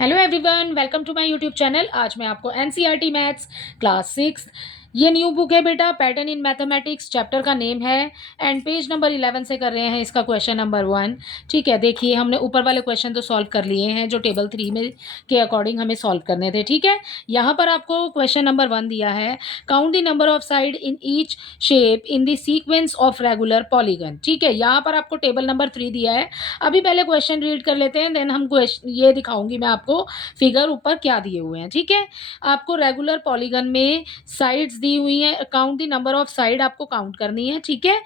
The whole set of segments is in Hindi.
Hello everyone, welcome to my YouTube channel. आज मैं आपको एनसीईआरटी मैथ्स क्लास 6 ये न्यू बुक है बेटा, पैटर्न इन मैथमेटिक्स, चैप्टर का नेम है एंड पेज नंबर 11 से कर रहे हैं इसका क्वेश्चन नंबर 1। ठीक है, देखिए हमने ऊपर वाले क्वेश्चन तो सॉल्व कर लिए हैं जो टेबल 3 में के अकॉर्डिंग हमें सॉल्व करने थे। ठीक है, यहाँ पर आपको क्वेश्चन नंबर 1 दिया है, count the number of side in each shape in the sequence of regular polygon. ठीक है, यहाँ पर आपको टेबल नंबर 3 दिया है। अभी पहले क्वेश्चन रीड कर लेते हैं, देन हम क्वेश्चन ये दिखाऊंगी मैं आपको फिगर ऊपर क्या दिए हुए हैं। ठीक है, आपको रेगुलर पॉलीगन में साइड्स दी हुई हैं, count the number of side आपको काउंट करनी है। ठीक है,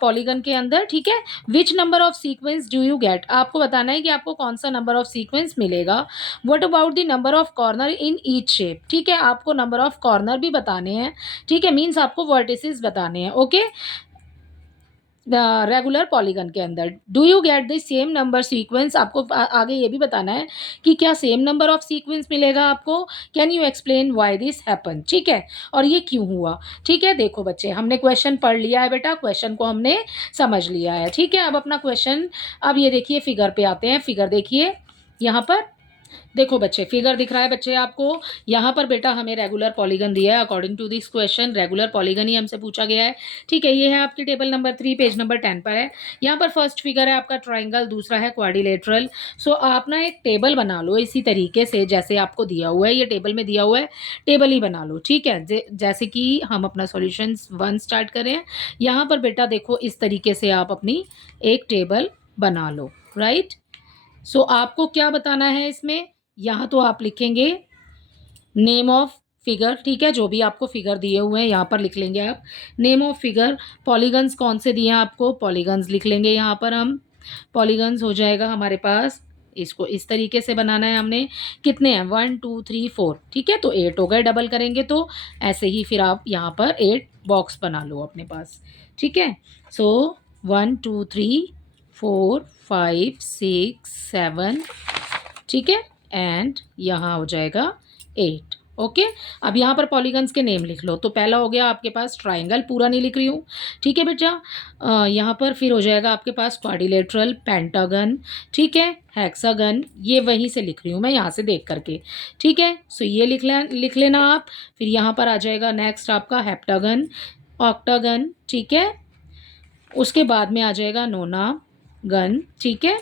पॉलीगन के अंदर। ठीक है, which number of sequence do you get, आपको बताना है कि आपको कौन सा नंबर ऑफ सीक्वेंस मिलेगा। What about the number of corner in each shape, ठीक है, आपको नंबर ऑफ कॉर्नर भी बताने हैं। ठीक है, मीन्स आपको वर्टिसेस बताने हैं। ओके, रेगुलर पॉलीगन के अंदर do you get the same number sequence, आपको आगे ये भी बताना है कि क्या सेम नंबर ऑफ सीक्वेंस मिलेगा आपको। Can you explain why this happen, ठीक है, और ये क्यों हुआ। ठीक है, देखो बच्चे, हमने क्वेश्चन पढ़ लिया है बेटा, क्वेश्चन को हमने समझ लिया है। ठीक है, अब अपना क्वेश्चन, अब ये देखिए फिगर पे आते हैं। फिगर देखिए, यहाँ पर देखो बच्चे, फिगर दिख रहा है बच्चे आपको। यहाँ पर बेटा हमें रेगुलर पॉलीगन दिया है। According to this question regular polygon ही हमसे पूछा गया है। ठीक है, ये है आपकी टेबल नंबर 3, पेज नंबर 10 पर है। यहाँ पर फर्स्ट फिगर है आपका ट्राइंगल, दूसरा है क्वाड्रिलेटरल। सो आप ना एक टेबल बना लो इसी तरीके से जैसे आपको दिया हुआ है, ये टेबल में दिया हुआ है, टेबल ही बना लो। ठीक है, जैसे कि हम अपना सॉल्यूशन 1 स्टार्ट करें। यहाँ पर बेटा देखो, इस तरीके से आप अपनी एक टेबल बना लो। राइट, सो आपको क्या बताना है इसमें, यहाँ तो आप लिखेंगे नेम ऑफ फिगर। ठीक है, जो भी आपको फिगर दिए हुए हैं यहाँ पर लिख लेंगे आप नेम ऑफ फिगर। पॉलीगन्स कौन से दिए हैं आपको, पॉलीगन्स लिख लेंगे यहाँ पर हम। पॉलीगन्स हो जाएगा हमारे पास, इसको इस तरीके से बनाना है हमने। कितने हैं, 1 2 3 4। ठीक है, तो 8 हो गए, डबल करेंगे तो ऐसे ही फिर आप यहाँ पर 8 बॉक्स बना लो अपने पास। ठीक है, सो 1 2 3 4 5 6 7। ठीक है, एंड यहाँ हो जाएगा 8। ओके, अब यहाँ पर पॉलीगन्स के नेम लिख लो। तो पहला हो गया आपके पास ट्राइंगल, पूरा नहीं लिख रही हूँ। ठीक है बेटा, यहाँ पर फिर हो जाएगा आपके पास क्वाड्रिलेटरल, पेंटागन, ठीक है, हेक्सागन, ये वहीं से लिख रही हूँ मैं, यहाँ से देख करके। ठीक है, सो ये लिख लेना आप। फिर यहाँ पर आ जाएगा नेक्स्ट आपका हेप्टागन, ऑक्टागन। ठीक है, उसके बाद में आ जाएगा नोनागन। ठीक है,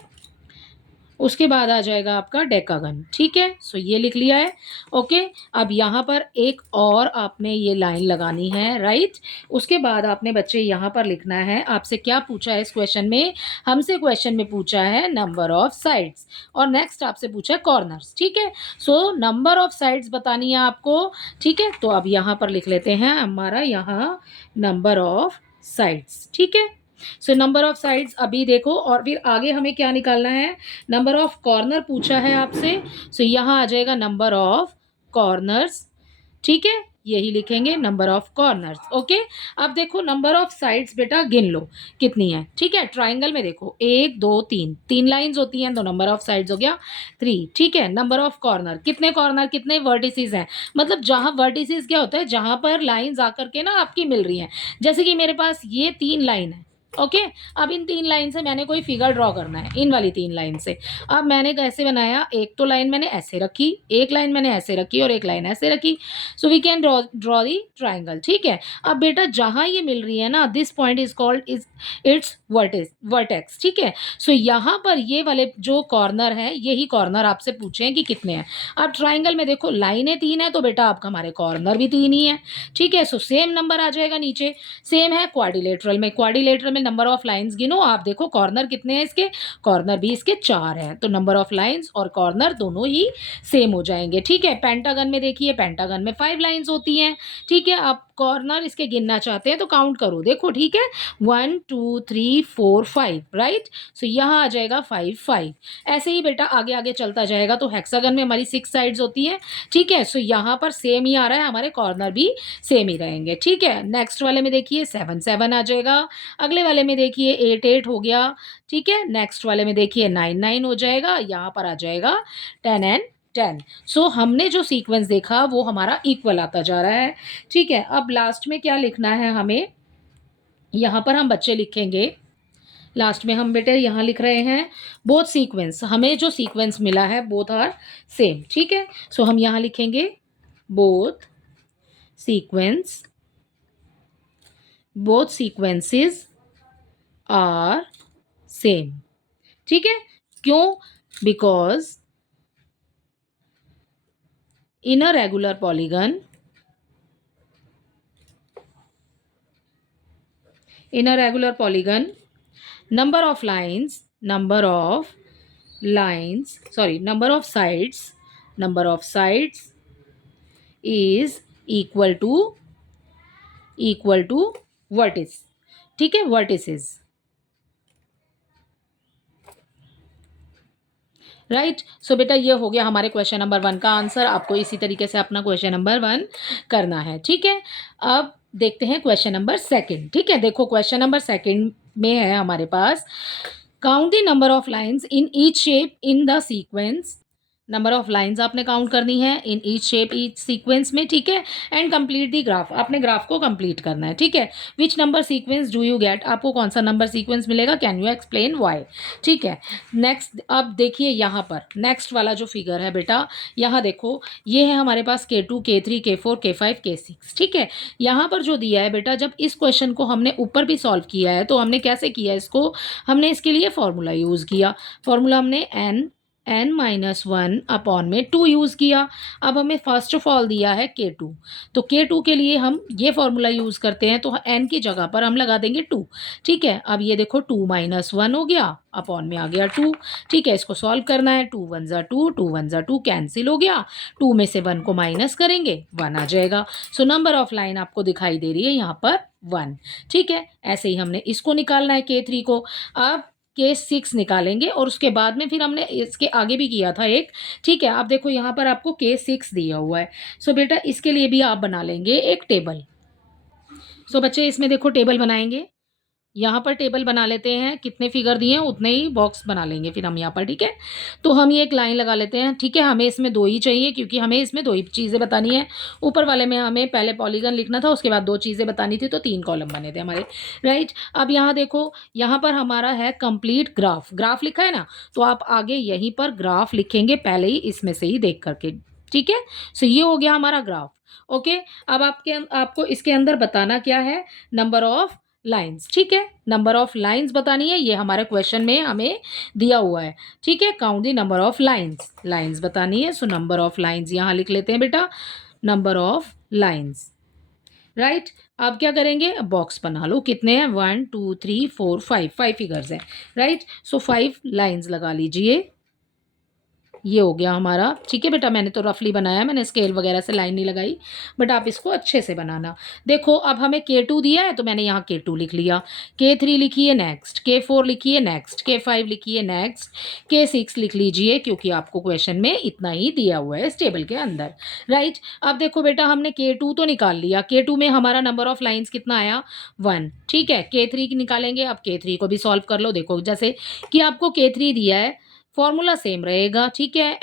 उसके बाद आ जाएगा आपका डेकागन। ठीक है, सो ये लिख लिया है। ओके, अब यहाँ पर एक और आपने ये लाइन लगानी है। राइट, उसके बाद आपने बच्चे यहाँ पर लिखना है, आपसे क्या पूछा है इस क्वेश्चन में, हमसे क्वेश्चन में पूछा है नंबर ऑफ साइड्स और नेक्स्ट आपसे पूछा है कॉर्नर्स। ठीक है, सो नंबर ऑफ साइड्स बतानी है आपको। ठीक है, तो अब यहाँ पर लिख लेते हैं हमारा यहाँ नंबर ऑफ साइड्स। ठीक है, सो नंबर ऑफ साइड्स अभी देखो, और फिर आगे हमें क्या निकालना है, नंबर ऑफ कॉर्नर पूछा है आपसे। सो यहाँ आ जाएगा नंबर ऑफ कॉर्नर्स। ठीक है, यही लिखेंगे नंबर ऑफ कॉर्नर्स। ओके, अब देखो नंबर ऑफ साइड्स बेटा गिन लो कितनी है। ठीक है, ट्राइंगल में देखो 1 2 3, 3 लाइंस होती हैं तो नंबर ऑफ साइड्स हो गया 3। ठीक है, नंबर ऑफ कॉर्नर, कितने कॉर्नर, कितने वर्टिसेस हैं, मतलब जहां वर्टिसेस क्या होता है, जहां पर लाइंस आकर के ना आपकी मिल रही हैं। जैसे कि मेरे पास ये 3 लाइन है। ओके, अब इन 3 लाइन से मैंने कोई फिगर ड्रॉ करना है, इन वाली 3 लाइन से। अब मैंने कैसे बनाया, एक तो लाइन मैंने ऐसे रखी, एक लाइन मैंने ऐसे रखी और एक लाइन ऐसे रखी। So we can draw the triangle. ठीक है, अब बेटा जहां ये मिल रही है ना, this point is called is it's vertex. ठीक है, सो यहाँ पर ये वाले जो कॉर्नर है, यही कॉर्नर आपसे पूछे हैं कि कितने हैं। अब ट्राइंगल में देखो लाइनें 3 है तो बेटा आपका हमारे कॉर्नर भी 3 ही है। ठीक है, सो सेम नंबर आ जाएगा नीचे। सेम है क्वाड्रिलेटरल में, क्वाड्रिलेटरल में नंबर ऑफ लाइंस गिनो आप, देखो कॉर्नर कितने हैं इसके, कॉर्नर भी इसके 4 हैं, तो नंबर ऑफ लाइंस और कॉर्नर दोनों ही सेम हो जाएंगे। ठीक है, पेंटागन में देखिए, पेंटागन में 5 लाइंस होती हैं। ठीक है, आप कॉर्नर इसके गिनना चाहते हैं तो काउंट करो, देखो। ठीक है, 1 2 3 4 5। राइट, सो यहाँ आ जाएगा 5 5। ऐसे ही बेटा आगे आगे चलता जाएगा। तो हेक्सागन में हमारी 6 साइड्स होती हैं। ठीक है, सो यहाँ पर सेम ही आ रहा है, हमारे कॉर्नर भी सेम ही रहेंगे। ठीक है, नेक्स्ट वाले में देखिए 7 7 आ जाएगा, अगले वाले में देखिए 8 8 हो गया। ठीक है, नेक्स्ट वाले में देखिए 9 9 हो जाएगा, यहाँ पर आ जाएगा 10 एंड 10। सो हमने जो सीक्वेंस देखा वो हमारा इक्वल आता जा रहा है। ठीक है, अब लास्ट में क्या लिखना है हमें, यहाँ पर हम बच्चे लिखेंगे, लास्ट में हम बेटे यहाँ लिख रहे हैं बोथ सीक्वेंस, हमें जो सीक्वेंस मिला है बोथ आर सेम, ठीक है। सो हम यहाँ लिखेंगे both sequence, both sequences are same, ठीक है। क्यों? Because in a regular polygon, in a regular polygon, number of lines, number of sides is equal to vertices, ठीक है, vertices, राइट। सो बेटा ये हो गया हमारे क्वेश्चन नंबर 1 का आंसर। आपको इसी तरीके से अपना क्वेश्चन नंबर 1 करना है, ठीक है। अब देखते हैं क्वेश्चन नंबर 2, ठीक है। देखो क्वेश्चन नंबर 2 में है हमारे पास, count the number of lines in each shape in the sequence. Number of lines आपने काउंट करनी है in each shape each sequence में, ठीक है। एंड कंप्लीट दी ग्राफ, आपने ग्राफ को कंप्लीट करना है, ठीक है। Which number sequence do you get, आपको कौन सा नंबर सीक्वेंस मिलेगा, कैन यू एक्सप्लेन वाई, ठीक है। नेक्स्ट अब देखिए यहाँ पर नेक्स्ट वाला जो फिगर है बेटा, यहाँ देखो ये है हमारे पास K2 K3 K4 K5 K6, ठीक है। यहाँ पर जो दिया है बेटा, जब इस क्वेश्चन को हमने ऊपर भी सॉल्व किया है तो हमने कैसे किया इसको, हमने इसके लिए फॉर्मूला यूज़ किया। फॉर्मूला हमने n-1 अपॉन में 2 यूज़ किया। अब हमें फर्स्ट ऑफ ऑल दिया है K2, तो K2 के लिए हम ये फॉर्मूला यूज़ करते हैं, तो n की जगह पर हम लगा देंगे 2, ठीक है। अब ये देखो 2 - 1 हो गया, अपॉन में आ गया 2, ठीक है। इसको सॉल्व करना है, 2 1 ज़ा 2, 2 1 ज़ा 2 कैंसिल हो गया, 2 में से 1 को माइनस करेंगे 1 आ जाएगा। सो नंबर ऑफ लाइन आपको दिखाई दे रही है यहाँ पर 1, ठीक है। ऐसे ही हमने इसको निकालना है K3 को। अब K6 निकालेंगे और उसके बाद में फिर हमने इसके आगे भी किया था एक, ठीक है। आप देखो यहाँ पर आपको K6 दिया हुआ है। सो बेटा इसके लिए भी आप बना लेंगे एक टेबल। सो बच्चे इसमें देखो टेबल बनाएंगे, यहाँ पर टेबल बना लेते हैं, कितने फिगर दिए हैं उतने ही बॉक्स बना लेंगे फिर हम यहाँ पर, ठीक है। तो हम ये एक लाइन लगा लेते हैं, ठीक है। हमें इसमें 2 ही चाहिए क्योंकि हमें इसमें 2 ही चीज़ें बतानी है। ऊपर वाले में हमें पहले पॉलीगन लिखना था, उसके बाद 2 चीज़ें बतानी थी, तो 3 कॉलम बने थे हमारे, राइट। अब यहाँ देखो, यहाँ पर हमारा है कंप्लीट ग्राफ, ग्राफ लिखा है ना, तो आप आगे यहीं पर ग्राफ लिखेंगे पहले ही इसमें से ही देख करके, ठीक है। सो ये हो गया हमारा ग्राफ, ओके। अब आपको इसके अंदर बताना क्या है, नंबर ऑफ लाइन्स, ठीक है। नंबर ऑफ लाइन्स बतानी है, ये हमारे क्वेश्चन में हमें दिया हुआ है, ठीक है। Count the number of lines, lines बतानी है। सो नंबर ऑफ लाइन्स यहाँ लिख लेते हैं बेटा, नंबर ऑफ लाइन्स, राइट। अब क्या करेंगे, बॉक्स बना लो, कितने हैं 1 2 3 4 5 फिगर्स हैं, राइट। सो 5 लाइन्स लगा लीजिए, ये हो गया हमारा, ठीक है बेटा। मैंने तो रफली बनाया, मैंने स्केल वगैरह से लाइन नहीं लगाई, बट आप इसको अच्छे से बनाना। देखो अब हमें K2 दिया है तो मैंने यहाँ K2 लिख लिया, K3 लिखिए नेक्स्ट, K4 लिखिए नेक्स्ट, K5 लिखिए नेक्स्ट, K6 लिख लीजिए क्योंकि आपको क्वेश्चन में इतना ही दिया हुआ है इस टेबल के अंदर, राइट। अब देखो बेटा हमने K2 तो निकाल लिया, K2 में हमारा नंबर ऑफ लाइन्स कितना आया 1, ठीक है। K3 की निकालेंगे, अब K3 को भी सॉल्व कर लो। देखो जैसे कि आपको K3 दिया है, फॉर्मूला सेम रहेगा, ठीक है।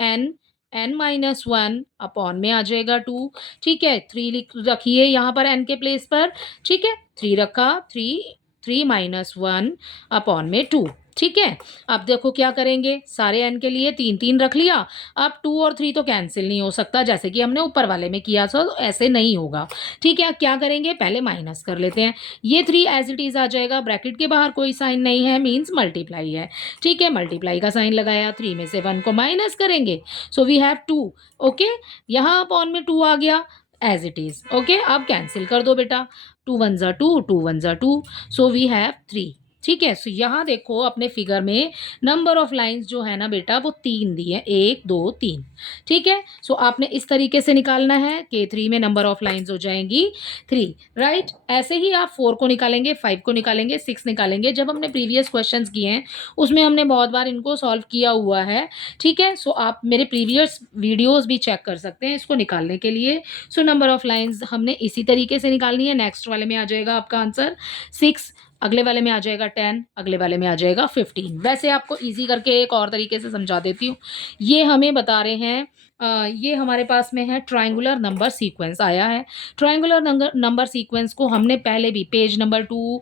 n-1 अपॉन में आ जाएगा 2, ठीक है। 3 लिख रखिए यहाँ पर n के प्लेस पर, ठीक है। 3 रखा, 3 - 1 अपॉन में 2, ठीक है। अब देखो क्या करेंगे, सारे n के लिए 3 3 रख लिया। अब 2 और 3 तो कैंसिल नहीं हो सकता, जैसे कि हमने ऊपर वाले में किया था, तो ऐसे नहीं होगा, ठीक है। क्या करेंगे, पहले माइनस कर लेते हैं, ये 3 एज इट इज़ आ जाएगा, ब्रैकेट के बाहर कोई साइन नहीं है, मीन्स मल्टीप्लाई है, ठीक है। मल्टीप्लाई का साइन लगाया, 3 में से 1 को माइनस करेंगे, सो वी हैव 2, ओके। यहाँ अपॉन में 2 आ गया एज इट इज़, ओके। अब कैंसिल कर दो बेटा, 2 1 ज़ा 2, 2 1 ज़ा 2, सो वी हैव 3, ठीक है। सो यहाँ देखो अपने फिगर में नंबर ऑफ लाइंस जो है ना बेटा वो 3 दी है, 1 2 3, ठीक है। सो आपने इस तरीके से निकालना है, K3 में नंबर ऑफ लाइंस हो जाएंगी 3, राइट। ऐसे ही आप 4 को निकालेंगे, 5 को निकालेंगे, 6 निकालेंगे। जब हमने प्रीवियस क्वेश्चंस किए हैं उसमें हमने बहुत बार इनको सॉल्व किया हुआ है, ठीक है। सो आप मेरे प्रीवियस वीडियोज़ भी चेक कर सकते हैं इसको निकालने के लिए। सो नंबर ऑफ लाइन्स हमने इसी तरीके से निकालनी है। नेक्स्ट वाले में आ जाएगा आपका आंसर 6, अगले वाले में आ जाएगा 10, अगले वाले में आ जाएगा 15। वैसे आपको इजी करके एक और तरीके से समझा देती हूँ, ये हमें बता रहे हैं ये हमारे पास में है ट्रायंगुलर नंबर सीक्वेंस आया है। ट्रायंगुलर नंबर सीक्वेंस को हमने पहले भी पेज नंबर 2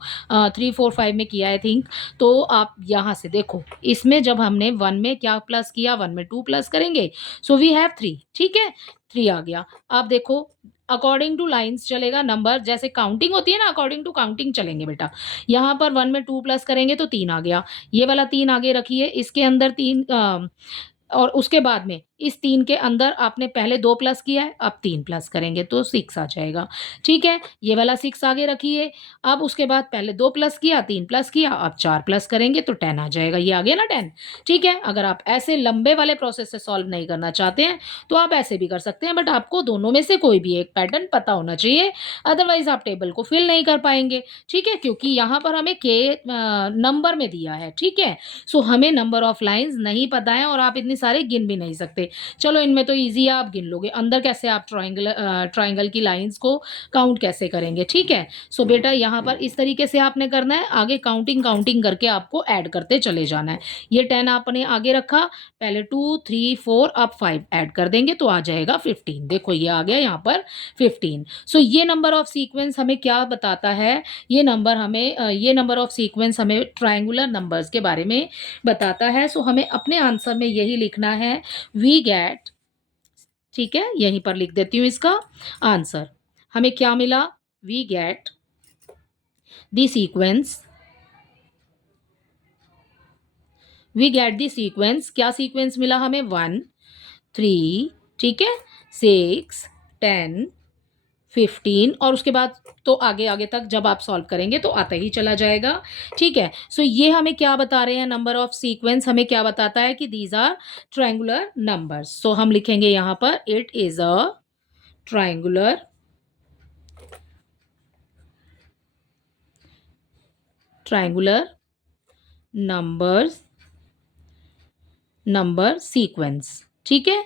3 4 5 में किया आई थिंक। तो आप यहाँ से देखो, इसमें जब हमने 1 में क्या प्लस किया, 1 में 2 प्लस करेंगे, सो वी हैव 3, ठीक है? 3 आ गया। आप देखो अकॉर्डिंग टू लाइन्स चलेगा नंबर, जैसे काउंटिंग होती है ना, अकॉर्डिंग टू काउंटिंग चलेंगे बेटा। यहाँ पर 1 में 2 प्लस करेंगे तो 3 आ गया। ये वाला 3 आगे रखिए, इसके अंदर 3 और उसके बाद में इस 3 के अंदर आपने पहले 2 प्लस किया है, अब 3 प्लस करेंगे तो 6 आ जाएगा, ठीक है? ये वाला 6 आगे रखिए। अब उसके बाद पहले 2 प्लस किया, 3 प्लस किया, अब 4 प्लस करेंगे तो 10 आ जाएगा। ये आ गया ना 10, ठीक है? अगर आप ऐसे लंबे वाले प्रोसेस से सॉल्व नहीं करना चाहते हैं, तो आप ऐसे भी कर सकते हैं, बट आपको दोनों में से कोई भी एक पैटर्न पता होना चाहिए, अदरवाइज़ आप टेबल को फिल नहीं कर पाएँगे, ठीक है? क्योंकि यहाँ पर हमें नंबर में दिया है, ठीक है? सो हमें नंबर ऑफ लाइन्स नहीं पता है और आप इतने सारे गिन भी नहीं सकते। चलो इनमें तो ईज़ी है, आप गिन लोगे, अंदर कैसे आप ट्रायंगल की लाइन्स को काउंट कैसे करेंगे, ठीक है? सो बेटा यहाँ पर इस तरीके से आपने करना है, आगे काउंटिंग करके आपको ऐड करते चले जाना है। ये 10 आपने आगे रखा, पहले 2 3 4 अब 5 ऐड कर देंगे तो आ जाएगा 15। देखो ये आ गया यहाँ पर 15। सो ये नंबर ऑफ सीक्वेंस हमें क्या बताता है? ये नंबर ऑफ सीक्वेंस हमें ट्रायंगुलर नंबर्स के बारे में बताता है। सो हमें अपने आंसर में यही लिखना है, वी गेट, ठीक है? यहीं पर लिख देती हूँ इसका आंसर। हमें क्या मिला? वी गेट द सीक्वेंस, क्या सीक्वेंस मिला हमें? 1 3, ठीक है? 6 10 15 और उसके बाद तो आगे तक जब आप सॉल्व करेंगे तो आता ही चला जाएगा, ठीक है? सो ये हमें क्या बता रहे हैं? नंबर ऑफ सीक्वेंस हमें क्या बताता है कि दीज आर ट्रायंगुलर नंबर्स। सो हम लिखेंगे यहाँ पर it is a triangular number sequence, ठीक है?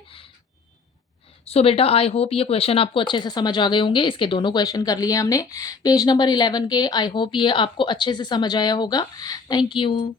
सो बेटा आई होप ये क्वेश्चन आपको अच्छे से समझ आ गए होंगे। इसके दोनों क्वेश्चन कर लिए हमने पेज नंबर 11 के। आई होप ये आपको अच्छे से समझ आया होगा। Thank you.